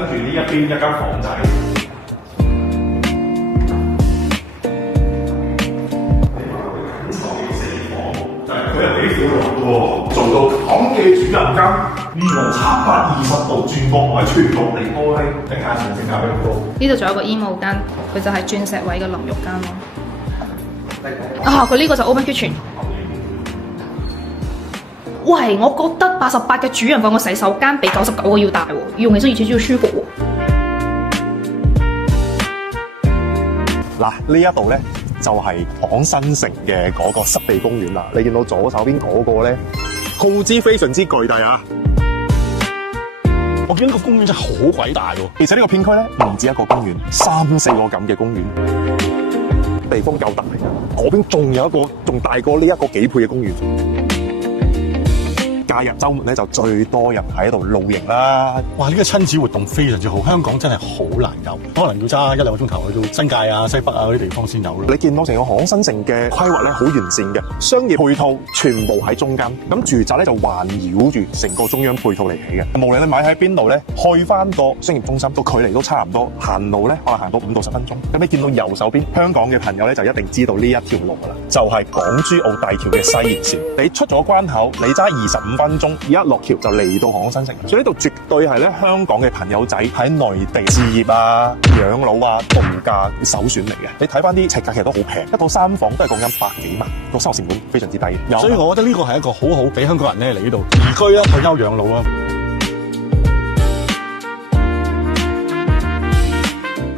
跟住呢一邊一間房仔。佢又幾少人喎，做到咁嘅主人間，面臨720度轉角位全綠地玻璃，定價錢性價比好高。呢度仲有個衣帽間，佢就係鑽石位嘅淋浴間咯。啊，佢呢個就 open kitchen。喂，我覺得88嘅主人房嘅洗手間比99個要大喎，用起身而且仲要舒服喎。嗱，呢一度咧就係港新城嘅嗰個濕地公園啦。你見到左手邊嗰個咧，耗資非常之巨大啊！我見到個公園真係好鬼大喎，而且呢個片區咧唔止一個公園，3、4個咁嘅公園，地方夠大嘅。嗰邊仲有一個仲大過呢一個幾倍嘅公園。假日週末咧就最多人喺度露營啦。哇！呢個親子活動非常之好，香港真係好難有，可能要揸1、2個鐘頭去到新界啊、西北啊嗰啲地方先有咯。你見到成個港新城嘅規劃咧好完善嘅，商業配套全部喺中間，咁住宅咧就環繞住成個中央配套嚟起嘅。無論你買喺邊度咧，去翻個商業中心，個距離都差唔多，行路咧可能行到5到10分鐘。咁你見到右手邊香港嘅朋友咧就一定知道呢一條路噶啦，就係港珠澳大橋嘅西延線。你出咗關口，你揸25分鐘，一落橋就嚟到港新城，所以呢度絕對係咧香港嘅朋友仔喺內地置業啊、養老啊、度假嘅首選嚟嘅。你睇翻啲尺價其實都好平，一套3房都係講緊百幾萬，個生活成本非常之低。所以我覺得呢個係一個好好俾香港人咧嚟呢度移居啦、退休養老啦。